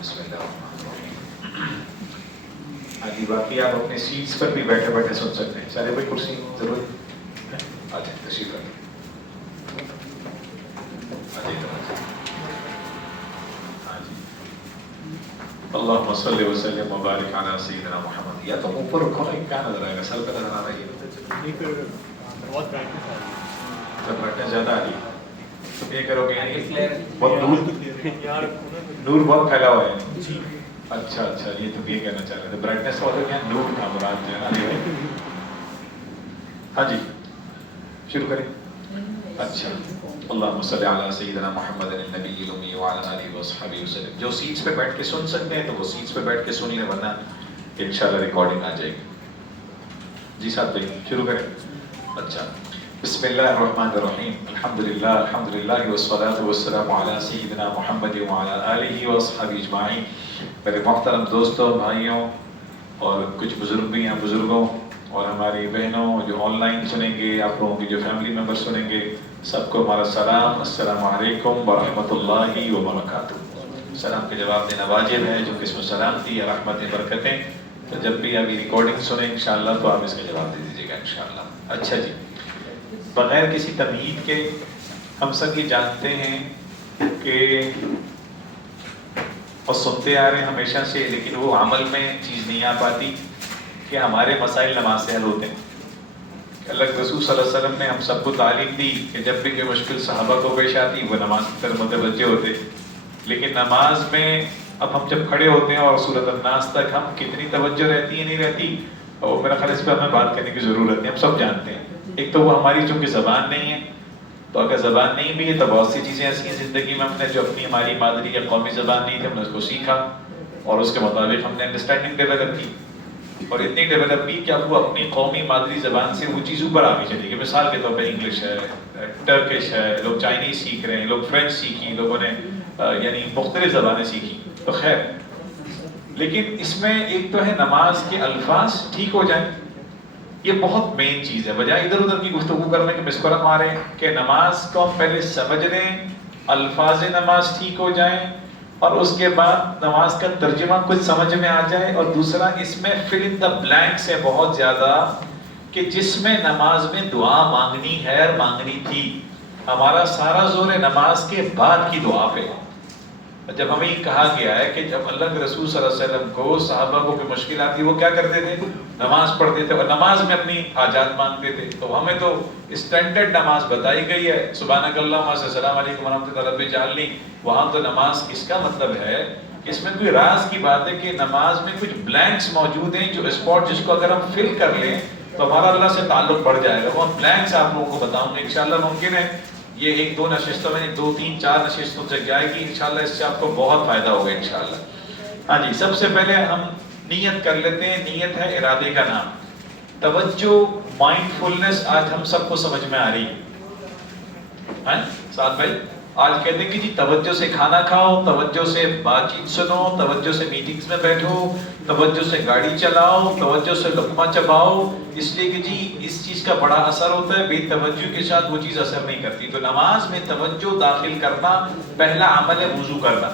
بسم اللہ الرحمن الرحیم۔ ہاں جی، باقی آپ اپنے سیٹس پر بھی بیٹھے بیٹھے سن سکتے ہیں۔ سارے بھائی کرسی ضرور آ جائیں، تشریف رکھیں، آ جائیں۔ ہاں جی، اللہم صلی وسلم وبارک علی سیدنا محمد۔ یا تو اوپر رکھو نا، کیا نظر آئے گا؟ سر پہ نظر آ رہی ہے، جب بیٹھنے زیادہ آ رہی ہے، یہ کرو گے بہت نور بہت پھیلا ہوا ہے۔ اچھا اچھا، یہ تو یہ کہنا چاہ رہے تھے برائٹنس کا مطلب کیا؟ نور کا مراد جو ہے نا۔ ہاں جی، شروع کریں۔ اچھا، اللہم صلی علی سیدنا محمد النبی الامی وعلی آلہ وصحبہ وسلم۔ جو سیٹس پہ بیٹھ کے سن سکتے ہیں تو وہ سیٹس پہ بیٹھ کے سن لیں، ورنہ انشاءاللہ ریکارڈنگ آ جائے گی۔ جی صاحب بھائی شروع کریں۔ اچھا، بسم اللہ الرحمن الرحیم، الحمدللہ والصلاة والسلام علی سیدنا محمد وعلی آلہ وصحبہ اجمعین۔ میرے محترم دوستوں، بھائیوں اور کچھ بزرگ بھی ہیں، بزرگوں اور ہماری بہنوں جو آن لائن سنیں گے، آپ لوگوں کی جو فیملی ممبر سنیں گے، سب کو ہمارا سلام، السلام علیکم ورحمۃ اللہ وبرکاتہ۔ سلام کے جواب دینا واجب ہے، جو قسم سلامتی ہے، رحمتیں، برکتیں۔ تو جب بھی ابھی ریکارڈنگ سنیں انشاءاللہ تو آپ اس کا جواب دے دیجیے گا انشاءاللہ۔ اچھا جی، بغیر کسی تمہید کے ہم سب یہ جانتے ہیں کہ اور سنتے آ رہے ہیں ہمیشہ سے، لیکن وہ عمل میں چیز نہیں آ پاتی کہ ہمارے مسائل نماز سے حل ہوتے ہیں۔ اللہ کے رسول صلی اللہ علیہ وسلم نے ہم سب کو تعلیم دی کہ جب بھی کوئی مشکل صحابہ کو پیش آتی وہ نماز کی طرف متوجہ ہوتے، لیکن نماز میں اب ہم جب کھڑے ہوتے ہیں اور سورۃ الناس تک ہم کتنی توجہ رہتی ہے نہیں رہتی، اور میرا خیال اس پہ ہمیں بات کرنے کی ضرورت ہے۔ ہم سب جانتے ہیں، ایک تو وہ ہماری چونکہ زبان نہیں ہے، تو اگر زبان نہیں بھی ہے تو بہت سی چیزیں ایسی ہیں زندگی میں ہم نے جو اپنی ہماری مادری یا قومی زبان نہیں تھی، ہم نے اس کو سیکھا اور اس کے مطابق ہم نے انڈرسٹینڈنگ ڈیولپ کی، اور اتنی ڈیولپ کی کہ اب وہ اپنی قومی مادری زبان سے وہ چیزوں پر آگے چلی گئی۔ مثال کے طور پہ انگلش ہے، ٹرکش ہے، لوگ چائنیز سیکھ رہے ہیں، لوگ فرینچ سیکھی، لوگوں نے یعنی مختلف زبانیں سیکھی، تو خیر، لیکن اس میں ایک تو ہے نماز کے الفاظ ٹھیک ہو جائیں، یہ بہت مین چیز ہے، بجائے ادھر ادھر کی گفتگو کرنے کے مسکرا مارے کہ نماز کو ہم پہلے سمجھ لیں، الفاظ نماز ٹھیک ہو جائیں، اور اس کے بعد نماز کا ترجمہ کچھ سمجھ میں آ جائے، اور دوسرا اس میں فل ان دا بلینکس ہے بہت زیادہ، کہ جس میں نماز میں دعا مانگنی ہے اور مانگنی تھی، ہمارا سارا زور ہے نماز کے بعد کی دعا پہ۔ جب ہمیں یہ کہا گیا ہے کہ جب اللہ کے رسول صلی اللہ علیہ وسلم کو صحابہ کو کوئی مشکل آتی وہ کیا کرتے تھے؟ نماز پڑھتے تھے اور نماز میں اپنی حاجات مانگتے تھے۔ تو ہمیں تو اسٹینڈرڈ نماز بتائی گئی ہے، سبحانک اللہم السلام علیکم ورحمۃ اللہ رب اجعلنی، وہاں تو نماز اس کا مطلب ہے کہ اس میں کوئی راز کی بات ہے کہ نماز میں کچھ بلینکس موجود ہیں، جو اسپاٹ جس کو اگر ہم فل کر لیں تو ہمارا اللہ سے تعلق بڑھ جائے گا۔ وہ بلینکس آپ لوگوں کو بتاؤں گا انشاءاللہ، ممکن ہے یہ ایک دو نشستوں میں 2 3 4 نشستوں سے جائے گی انشاءاللہ، اس سے آپ کو بہت فائدہ ہوگا انشاءاللہ۔ ہاں جی، سب سے پہلے ہم نیت کر لیتے ہیں۔ نیت ہے ارادے کا نام۔ توجہ، مائنڈ فلنس آج ہم سب کو سمجھ میں آ رہی ہے ساتھ بھائی؟ آج کہتے ہیں کہ جی توجہ سے کھانا کھاؤ، توجہ سے بات چیت سنو، توجہ سے میٹنگز میں بیٹھو، توجہ سے گاڑی چلاؤ، توجہ سے لقمہ چباؤ، اس لیے کہ جی اس چیز کا بڑا اثر ہوتا ہے، بے توجہ کے ساتھ وہ چیز اثر نہیں کرتی۔ تو نماز میں توجہ داخل کرنا پہلا عمل ہے وضو کرنا،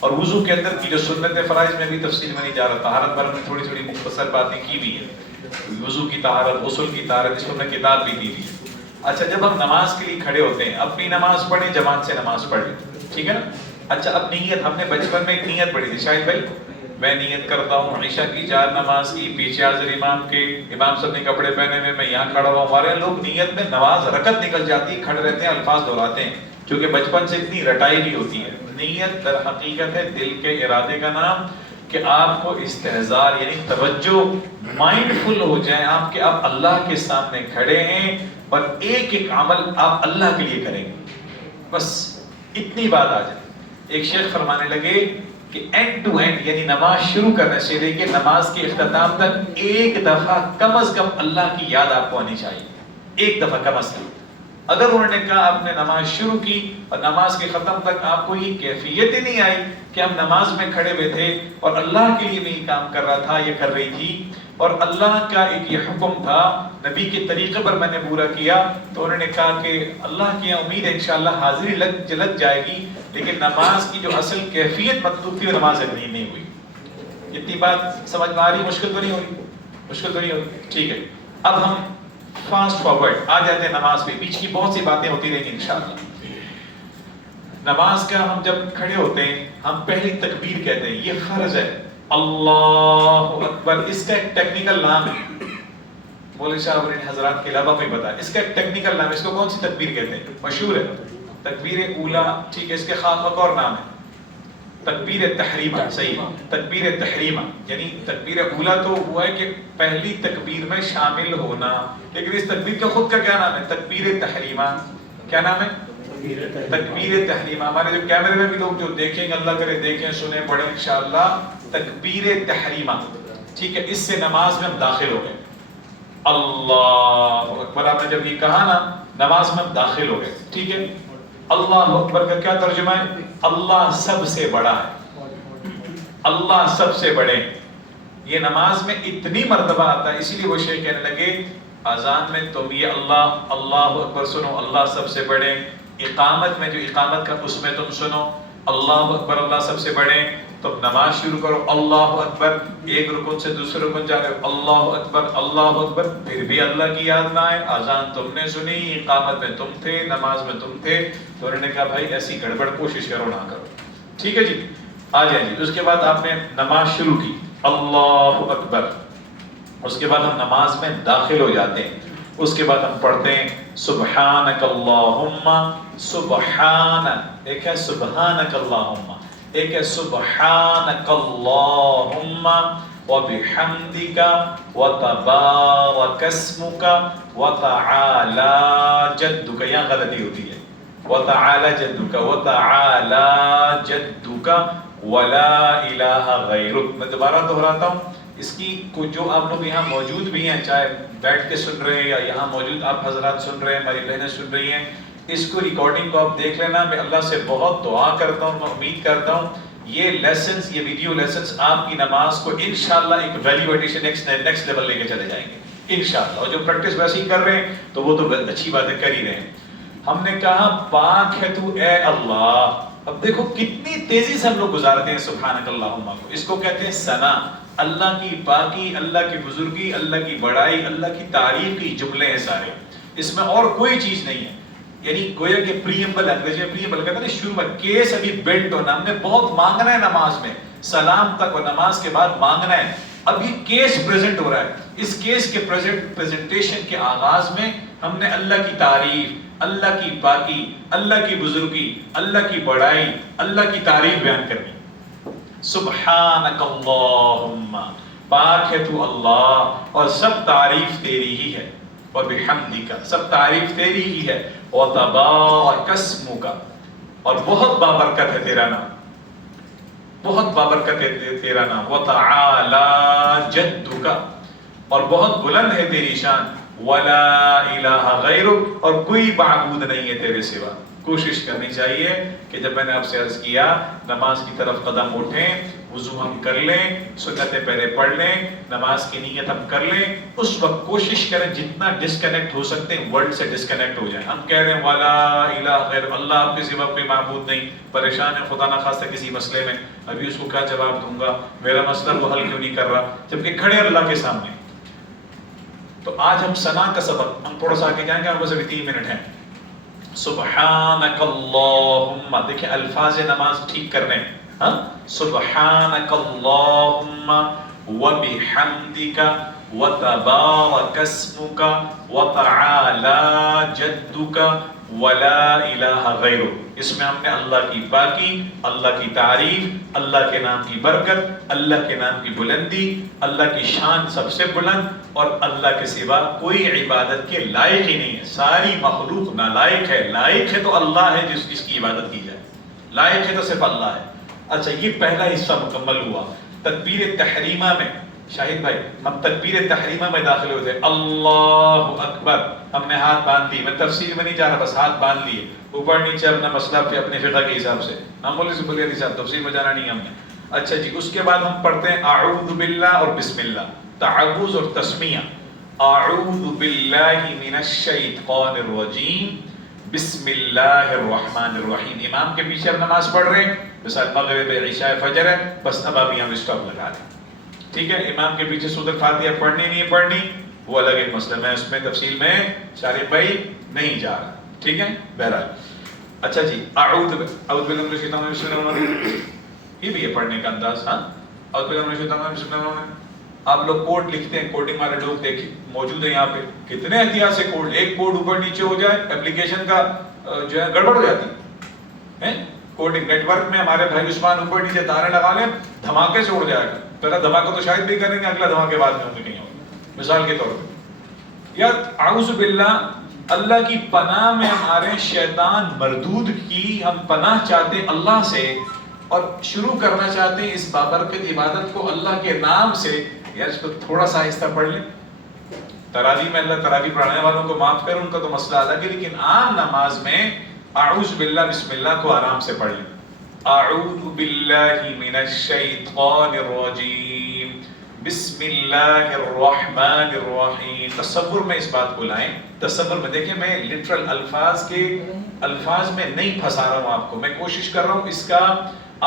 اور وضو کے اندر کی جو سنت فرائض میں بھی تفصیل میں نہیں جا رہا، طہارت پر میں تھوڑی تھوڑی مختصر باتیں کی بھی ہیں، وضو کی طہارت، غسل کی طہارت، اس کو میں کتاب بھی دی تھی۔ اچھا، جب ہم نماز کے لیے کھڑے ہوتے ہیں، اپنی نماز پڑھیں، جماعت سے نماز پڑھ لیں، ٹھیک ہے نا؟ اچھا، اب نیت، ہم نے بچپن میں ایک نیت پڑھی تھی شاہد بھائی، میں نیت کرتا ہوں عشاء کی 4 نماز کی، پیچھے حاضر امام کے، امام سب نے کپڑے پہنے ہوئے، میں یہاں کھڑا ہوا ہوں۔ ہمارے لوگ نیت میں نماز رکعت نکل جاتی ہے، کھڑے رہتے ہیں، الفاظ دہراتے ہیں، کیونکہ بچپن سے اتنی رٹائی بھی ہوتی ہے۔ نیت در حقیقت ہے دل کے ارادے کا نام، کہ آپ کو استحضار یعنی توجہ، مائنڈ فل ہو جائیں آپ کہ آپ اللہ کے سامنے کھڑے ہیں اور ایک ایک عمل آپ اللہ کے لیے کریں گے، بس اتنی بات آ جائے۔ ایک شیخ فرمانے لگے کہ اینڈ ٹو اینڈ یعنی نماز شروع کرنے سے لے کے نماز کے اختتام تک ایک دفعہ کم از کم اللہ کی یاد آپ کو آنی چاہیے، ایک دفعہ کم از کم۔ اگر انہوں نے کہا آپ نے نماز شروع کی اور نماز کے ختم تک آپ کو یہ کیفیت ہی نہیں آئی کہ ہم نماز میں کھڑے ہوئے تھے اور اللہ کے لیے میں یہ کام کر رہا تھا، یہ کر رہی تھی، اور اللہ کا ایک یہ حکم تھا، نبی کے طریقے پر میں نے پورا کیا، تو انہوں نے کہا کہ اللہ کی امید ہے انشاءاللہ حاضری لگ جائے گی، لیکن نماز کی جو اصل کیفیت مطلوب تھی وہ نماز ابھی نہیں ہوئی. اتنی بات سمجھ میں آ رہی؟ مشکل تو نہیں ہو رہی؟ مشکل تو نہیں ہو رہی؟ ٹھیک ہے. اب ہم فاسٹ فارورڈ آ جاتے ہیں نماز پہ. بیچ کی بہت سی باتیں ہوتی رہیں گی انشاءاللہ. نماز کا ہم جب کھڑے ہوتے ہیں ہم پہلی تکبیر کہتے ہیں، یہ فرض ہے. اللہ اکبر، اس کا ایک ٹیکنیکل نام ہے. مولوی صاحب نے حضرات کے علاوہ کوئی بتایا اس کا ایک ٹیکنیکل نام ہے. اس کو کون سی تکبیر کہتے ہیں؟ مشہور ہے تکبیر اولا. ٹھیک ہے، اس کے خاص ایک اور نام ہے تکبیر تحریمہ. صحیح، تکبیر تحریمہ یعنی تکبیر اولا تو ہوا ہے کہ پہلی تکبیر میں شامل ہونا، لیکن اس تکبیر کا خود کا کیا نام ہے؟ تکبیر تحریمہ. کیا نام ہے؟ تکبیر تحریمہ. ہمارے جو کیمرے میں بھی لوگ جو دیکھیں گے، اللہ کرے دیکھیں سنیں پڑھیں انشاءاللہ، تکبیر تحریمہ. ٹھیک ہے، اس سے نماز میں ہم داخل ہو گئے. اللہ اکبر آپ نے جب یہ کہا نا، نماز میں ہم داخل ہو گئے. ٹھیک ہے، اللہ اکبر کا کیا ترجمہ ہے؟ اللہ سب سے بڑا ہے، اللہ سب سے بڑے. یہ نماز میں اتنی مرتبہ آتا ہے، اسی لیے وہ شیخ کہنے لگے اذان میں تم یہ اللہ اللہ اکبر سنو، اللہ سب سے بڑے. اقامت میں جو اقامت کا اس میں تم سنو اللہ اکبر اللہ سب سے بڑے. تم نماز شروع کرو اللہ اکبر، ایک رکن سے دوسرے رکن جا رہے ہو اللہ اکبر اللہ اکبر، پھر بھی اللہ کی یاد نہ آئے. اذان تم نے سنی، اقامت میں تم تھے، نماز میں تم تھے، تو انہوں نے کہا بھائی ایسی گڑبڑ کوشش کرو نہ کرو. ٹھیک ہے جی، آ جائیں جی. اس کے بعد آپ نے نماز شروع کی اللہ اکبر، اس کے بعد ہم نماز میں داخل ہو جاتے ہیں. اس کے بعد ہم پڑھتے ہیں سبحانک اللہم. سبحان، ایک ہے سبحانک اللہم، ایک ہے سبحانک اللہم وبحمدک وتبارک اسمک وتعالی جدک. یہاں غلطی ہوتی ہے، وتعالی جدک وتعالی جدک ولا الہ غیرک. میں دوبارہ دہراتا ہوں، اس کی جو آپ لوگ یہاں موجود بھی ہیں، چاہے بیٹھ کے سن رہے ہیں یا یہاں موجود آپ حضرات سن رہے ہیں، ہماری بہنیں سن رہی ہیں، اس کو ریکارڈنگ کو آپ دیکھ لینا. میں اللہ سے بہت دعا کرتا ہوں، میں امید کرتا ہوں یہ لیسنز، یہ ویڈیو لیسنز آپ کی نماز کو انشاءاللہ ایک ویلیو ایڈیشن نیکسٹ لیول لے کے چلے جائیں گے انشاءاللہ. اور جو پریکٹس ویسے ہی کر رہے ہیں تو وہ تو اچھی باتیں کر ہی رہے ہیں. ہم نے کہا پاک ہے تو اے اللہ. اب دیکھو کتنی تیزی سے ہم لوگ گزارتے ہیں سبحانک اللہم کو. اس کو کہتے ہیں ثنا، اللہ کی پاکی، اللہ کی بزرگی، اللہ کی بڑائی، اللہ کی تعریف کی جملے ہیں سارے. اس میں اور کوئی چیز نہیں ہے. یعنی گویا کہ پریمبل، انگریزی میں پریمبل کہتے ہیں نا شروع میں، کیس ابھی بلڈ ہونا. ہم نے بہت مانگنا ہے نماز میں، سلام تک اور نماز کے بعد مانگنا ہے. اب یہ کیس پریزنٹ ہو رہا ہے. اس کیس کے پریزنٹیشن کے آغاز میں ہم نے اللہ کی تعریف، اللہ کی پاکی، اللہ کی بزرگی، اللہ کی بڑائی، اللہ کی تعریف بیان کرنی. سبحانک اللہم، پاک ہے تو اللہ اور سب تعریف تیری ہی ہے. وبحمدک، سب تعریف تیری ہی ہے. وتبارک اسمک، اور بہت بابرکت ہے تیرا نام، بہت بابرکت ہے تیرا نام. وتعالی جدک، اور بہت بلند ہے تیری شان. ولا الہ غیرک، اور کوئی معبود نہیں ہے تیرے سوا. کوشش کرنی چاہیے کہ جب میں نے آپ سے عرض کیا نماز کی طرف قدم اٹھیں، وضو ہم کر لیں، سنتیں پہلے پڑھ لیں، نماز کی نیت ہم کر لیں، اس وقت کوشش کریں جتنا ڈسکنیکٹ ہو سکتے ہیں ورلڈ سے ڈسکنیکٹ ہو جائیں. ہم کہہ رہے ہیں ولا الہ غیر اللہ، آپ کے سوا کوئی معبود نہیں، پریشان ہے خدا نخواستہ کسی مسئلے میں، ابھی اس کو کیا جواب دوں گا، میرا مسئلہ وہ حل کیوں نہیں کر رہا، جبکہ کھڑے اللہ کے سامنے. تو آج ہم ثنا کا سبق، ہم تھوڑا سا آگے جائیں گے، ہم بس ابھی 3 منٹ ہیں. سبحانک اللہم، دیکھیں الفاظ نماز ٹھیک کر رہے ہیں. ہاں، سبحانک اللہم وبحمدک وتبارک اسمک وتعالی جدک ولا الہ غیرک. اس میں ہم نے اللہ کی پاکی، اللہ کی تعریف، اللہ کے نام کی برکت، اللہ کے نام کی بلندی، اللہ کی شان سب سے بلند، اور اللہ کے سوا کوئی عبادت کے لائق ہی نہیں ہے. ساری مخلوق نالائق ہے، لائق ہے تو اللہ ہے جس کی عبادت کی جائے، لائق ہے تو صرف اللہ ہے. اچھا، یہ پہلا حصہ مکمل ہوا. تکبیر تحریمہ میں شاہد بھائی ہم تکبیر تحریمہ میں داخل ہوتے ہیں. اللہ اکبر، ہم نے ہاتھ باندھ دیے. میں تفسیر میں نہیں جا رہا، بس ہاتھ باندھ لیے اوپر نیچے اپنا مسئلہ پہ اپنے فقہ کے حساب سے. ہم بولے سے بولے صاحب تفسیر میں جانا نہیں ہم نے. اچھا جی، اس کے بعد ہم پڑھتے ہیں اعوذ باللہ اور بسم اللہ، تعوذ اور تسمیہ. اعوذ باللہ من الشیطان الرجیم، بسم اللہ الرحمن الرحیم. امام کے پیچھے اب نماز پڑھ رہے ہیں، مثال مغرب عشاء فجر ہے، بس اب ابھی ہم اسٹاپ لگا دیں. ٹھیک ہے، امام کے پیچھے سورۃ الفاتحہ پڑھنی نہیں پڑھنی وہ الگ ایک مسئلہ، میں اس میں تفصیل میں شارف بھائی نہیں جا رہا. ٹھیک ہے، بہرحال. اچھا جی، اعوذ باللہ من الشیطان الرجیم، بسم اللہ الرحمن الرحیم. یہ بھی ہے پڑھنے کا انداز. ہاں، اعوذ باللہ من الشیطان الرجیم، بسم اللہ الرحمن الرحیم. آپ لوگ کوڈ لکھتے ہیں، کوڈنگ والے لوگ دیکھیں موجود ہیں یہاں پہ، کتنے احتیاط سے کوڈ، ایک کوڈ اوپر نیچے ہو جائے اپلیکیشن کا جو ہے گڑبڑ ہو جاتی ہے. کوڈنگ نیٹ ورک میں ہمارے بھائی عثمان اوپر نیچے تارے لگا لیں، دھماکے سے اڑ جائے گا. پہلا دھماکہ تو شاید بھی کریں گے، اگلا دھماکے بعد میں ہوں گے کہیں اور. مثال کے طور پہ یار اعوذ باللہ، اللہ کی پناہ میں ہمارے شیطان مردود کی ہم پناہ چاہتے ہیں اللہ سے، اور شروع کرنا چاہتے ہیں اس بابرکت عبادت کو اللہ کے نام سے. یار اس کو تھوڑا سا آہستہ پڑھ لیں. تراویح میں اللہ تراویح پڑھانے والوں کو معاف کرے، ان کا تو مسئلہ الگ ہے، لیکن عام نماز میں اعوذ باللہ بسم اللہ کو آرام سے پڑھ لیں. اعوذ باللہ من الشیطان الرجیم بسم اللہ الرحمن الرحیم. تصور میں اس بات کو لائیں، تصور میں دیکھیں، میں لٹرل الفاظ میں نہیں پھنسا رہا ہوں آپ کو، میں کوشش کر رہا ہوں اس کا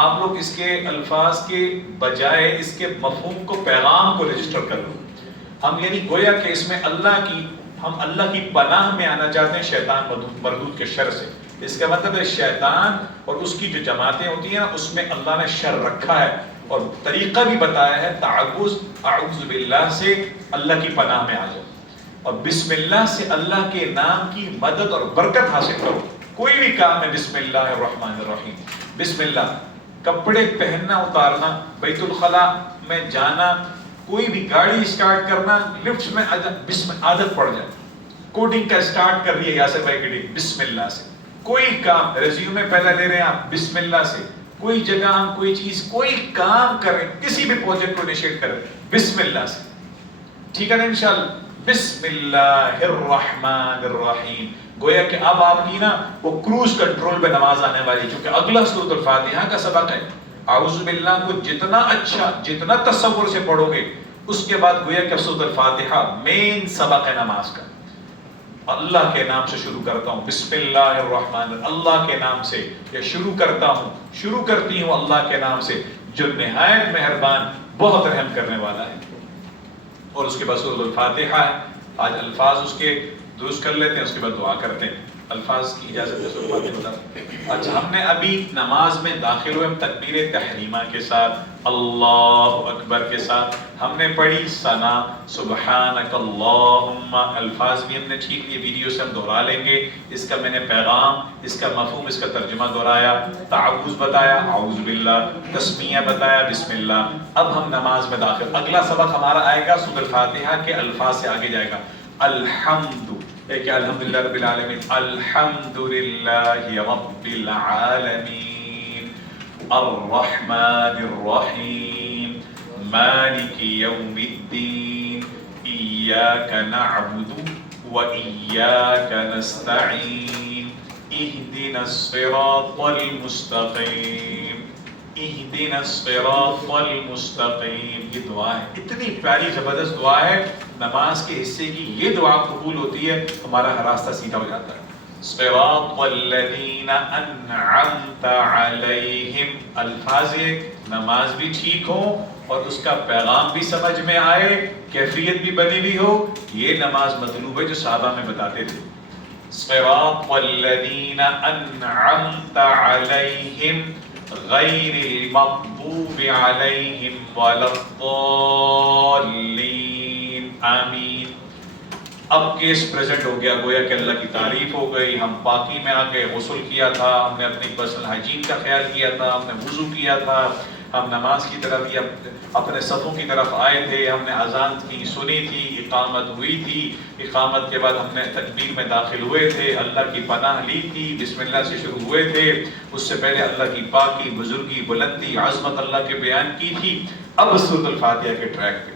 آپ لوگ اس کے الفاظ کے بجائے اس کے مفہوم کو، پیغام کو رجسٹر کر لو. ہم یعنی گویا کہ اس میں ہم اللہ کی پناہ میں آنا چاہتے ہیں شیطان مردود کے شر سے. اس کا مطلب ہے شیطان اور اس کی جو جماعتیں ہوتی ہیں نا، اس میں اللہ نے شر رکھا ہے، اور طریقہ بھی بتایا ہے تعوذ. اعوذ باللہ سے اللہ کی پناہ میں آ جاؤ، اور بسم اللہ سے اللہ کے نام کی مدد اور برکت حاصل کرو. کوئی بھی کام ہے بسم اللہ الرحمن الرحیم. بسم اللہ، کپڑے پہننا اتارنا، بیت الخلاء میں جانا، کوئی بھی گاڑی اسٹارٹ کرنا، لفٹ میں عادت پڑ جائے. کوڈنگ کا اسٹارٹ کر رہی ہے یاسر بھائی کی بسم اللہ سے. کوئی کام، ریزیومے پہلا لے رہے ہیں آپ بسم اللہ سے. کوئی جگہ ہم کوئی چیز کوئی کام کریں، کسی بھی پروجیکٹ کو انیشیٹ کریں بسم اللہ سے. ٹھیک ہے نا انشاءاللہ. بسم اللہ الرحمن الرحیم. گویا کہ اب آپ کی نا وہ کروز کنٹرول پہ نماز آنے والی، کیونکہ اگلا سورۃ الفاتحہ کا سبق ہے. اعوذ باللہ کو جتنا اچھا، جتنا تصور سے پڑھو گے، اس کے بعد گویا کہ سورۃ الفاتحہ مین سبق ہے نماز کا. اللہ کے نام سے شروع کرتا ہوں، بسم اللہ الرحمن، اللہ کے نام سے یہ شروع کرتا ہوں، شروع کرتی ہوں اللہ کے نام سے جو نہایت مہربان بہت رحم کرنے والا ہے. اور اس کے بعد سورۃ الفاتحہ ہے. آج الفاظ اس کے درست کر لیتے ہیں، اس کے بعد دعا کرتے ہیں. الفاظ کی اجازت ہے سورۃ الفاتحہ. اچھا، ہم نے ابھی نماز میں داخل ہوئے تکبیر تحریمہ کے ساتھ، اللہ اکبر کے ساتھ ہم نے پڑھی ثنا سبحانک اللہم. الفاظ بھی ہم نے ٹھیک لیے، ویڈیو سے ہم دہرا لیں گے. اس کا میں نے پیغام، اس کا مفہوم، اس کا ترجمہ دہرایا، تعوذ بتایا اعوذ باللہ، تسمیہ بتایا بسم اللہ. اب ہم نماز میں داخل، اگلا سبق ہمارا آئے گا سورۃ الفاتحہ کے الفاظ سے آگے جائے گا. الحمد، ایک الحمدللہ رب العالمین، الحمدللہ رب العالمین، الرحمن الرحیم، مالک یوم الدین، ایاک نعبد و ایاک نستعین، اہدنا الصراط المستقیم، اہدنا الصراط المستقیم. یہ دعا ہے، اتنی پیاری زبردست دعا ہے. نماز کے حصے کی یہ دعا قبول ہوتی ہے، ہمارا ہر راستہ سیدھا ہو جاتا ہے. صراط الذین انعمت علیہم. الفاظ نماز بھی ٹھیک ہو اور اس کا پیغام بھی سمجھ میں آئے، کیفیت بھی بنی ہوئی ہو. یہ نماز مطلوب ہے جو صحابہ میں بتاتے تھے. صراط الذین انعمت علیہم غیر المغضوب علیہم ولا الضالین. آمین. اب کیس پریزنٹ ہو گیا، گویا کہ اللہ کی تعریف ہو گئی. ہم پاکی میں آ کے غسل کیا تھا، ہم نے اپنی پرسنل ہائیجین کا خیال کیا تھا، ہم نے وضو کیا تھا، ہم نماز کی طرف یا اپنے صفوں کی طرف آئے تھے، ہم نے اذان کی سنی تھی، اقامت ہوئی تھی، اقامت کے بعد ہم نے تکبیر میں داخل ہوئے تھے، اللہ کی پناہ لی تھی، بسم اللہ سے شروع ہوئے تھے. اس سے پہلے اللہ کی پاکی، بزرگی، بلندی، عظمت اللہ کے بیان کی تھی. اب سورۃ الفاتحہ کے ٹریک پہ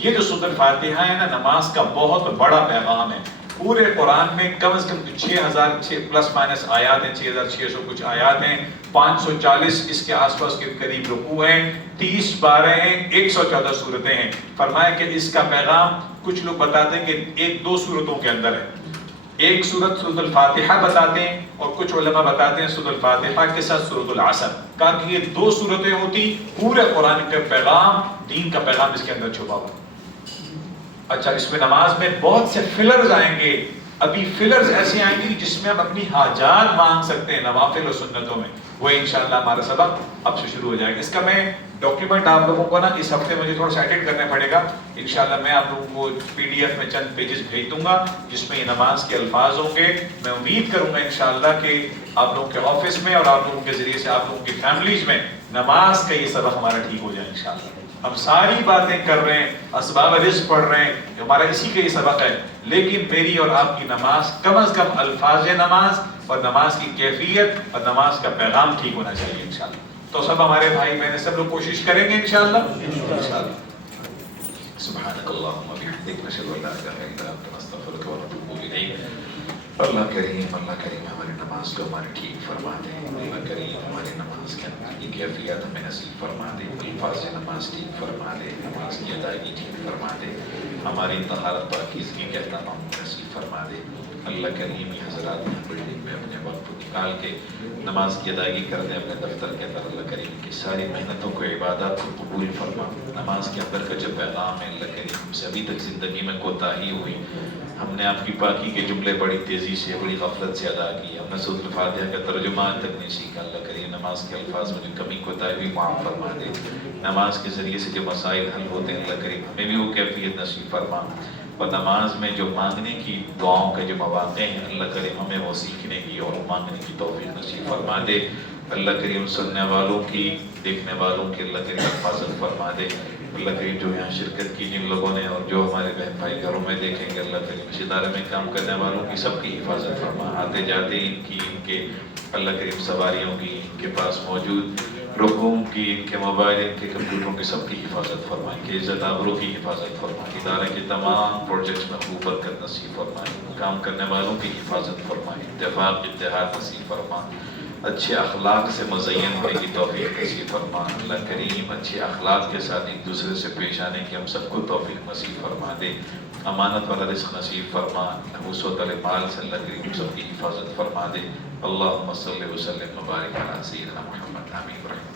یہ جو سورۃ الفاتحہ ہے نا، نماز کا بہت بڑا پیغام ہے. پورے قرآن میں کم از کم 6000 پلس مائنس آیات ہیں، 6600 کچھ آیات ہیں، 540 اس کے آس پاس کے قریب رکوع ہیں، 30 بارے ہیں، 114 صورتیں ہیں. فرمایا کہ اس کا پیغام کچھ لوگ بتاتے ہیں کہ 1-2 صورتوں کے اندر ہے. ایک سورت سورۃ الفاتحہ بتاتے ہیں اور کچھ علماء بتاتے ہیں سورۃ الفاتحہ کے ساتھ سورۃ العصر، کہا کہ یہ دو سورتیں ہوتی پورے قرآن کا پیغام، دین کا پیغام اس کے اندر چھپا ہوا۔ اچھا، اس میں نماز میں بہت سے فلرز آئیں گے، ابھی فلرز ایسے آئیں گے جس میں ہم اپنی حاجات مانگ سکتے ہیں نوافل اور سنتوں میں، وہ انشاءاللہ ہمارا سبق اب سے شروع ہو جائے گا۔ اس کا میں ڈاکیومنٹ آپ لوگوں کو نا اس ہفتے مجھے تھوڑا سا ایڈٹ کرنا پڑے گا، انشاءاللہ میں آپ لوگوں کو PDF میں چند پیجز بھیج دوں گا جس میں یہ نماز کے الفاظ ہوں گے۔ میں امید کروں گا انشاءاللہ کہ آپ لوگوں کے آفس میں اور آپ لوگوں کے ذریعے سے آپ لوگوں کی فیملیز میں نماز کا یہ سبق ہمارا ٹھیک ہو جائے انشاءاللہ۔ ہم ساری باتیں کر رہے ہیں، اسباب رزق پڑھ رہے ہیں، ہمارا اسی کا یہ سبق ہے، لیکن میری اور آپ کی نماز کم از کم الفاظ نماز اور نماز کی کیفیت اور نماز کا پیغام ٹھیک ہونا چاہیے انشاءاللہ۔ تو سب ہمارے بھائی بہنیں سب لوگ کوشش کریں گے انشاءاللہ۔ سبحانک اللہم و بحمدک، نشہد ان لا الہ الا انت، نستغفرک و نتوب الیک۔ اللہ کریم ہماری نماز کو ہماری ٹھیک فرما دے، اللہ کریم ہماری نماز کے اندر کی کیفیت ہمیں نصیب فرما دے، الفاظ نماز ٹھیک فرما دے، نماز کی ادائیگی ٹھیک فرما دے، ہماری طہارت پاکیزگی کا اہتمام نصیب فرما دے۔ اللہ کریم یہ حضرات بلڈنگ میں اپنے وقت نکال کے نماز کی ادائیگی کرنے اپنے دفتر کے اندر، اللہ کریم کی ساری محنتوں کو، عبادات کو قبول فرما۔ نماز کے اندر کا جو پیغام ہے اللہ کریم، ہم سے ابھی تک زندگی میں کوتاہی ہوئی، ہم نے آپ کی پاکی کے جملے بڑی تیزی سے، بڑی غفلت سے ادا کی، ہم نے سورۃ الفاتحہ کا ترجمہ تک نہیں سیکھا، اللہ کریم نماز کے الفاظ میں جو کمی کوتاہی ہوئی معاف فرما دے۔ نماز کے ذریعے سے جو مسائل حل ہوتے ہیں اللہ کریم ہمیں بھی وہ کیفیت نصیب فرما، اور نماز میں جو مانگنے کی دعاؤں کے جو مواقع ہیں اللہ کریم ہمیں وہ سیکھنے کی اور مانگنے کی توفیق نصیب فرما دے۔ اللہ کریم سننے والوں کی، دیکھنے والوں کی اللہ کریم حفاظت فرما دے۔ اللہ کریم جو یہاں شرکت کی جن لوگوں نے اور جو ہمارے بہن بھائی گھروں میں دیکھیں گے، اللہ کریم اس ادارے میں کام کرنے والوں کی سب کی حفاظت فرما، آتے جاتے ان کی، ان کے اللہ کریم سواریوں کی، ان کے پاس موجود رکوع کی، ان کے موبائل، ان کے کمپیوٹروں کی سب کی حفاظت فرما، ان کے عزت آبرو کی حفاظت فرما، ادارے کے تمام پروجیکٹس میں خوب برکت نصیب فرمائے، کام کرنے والوں کی حفاظت فرمائے، اتفاق اتحاد نصیب فرما، اچھے اخلاق سے مزین ہونے کی توفیق نصیب فرما۔ اللہ کریم اچھے اخلاق کے ساتھ ایک دوسرے سے پیش آنے کی ہم سب کو توفیق نصیب فرما دے، امانت والا رزق نصیب فرما، نحوست والے مال سے اللہ کریم سب کی حفاظت فرما دے۔ اللہم صلی وسلم وبارک علی سیدنا محمد، آمین برحمتک۔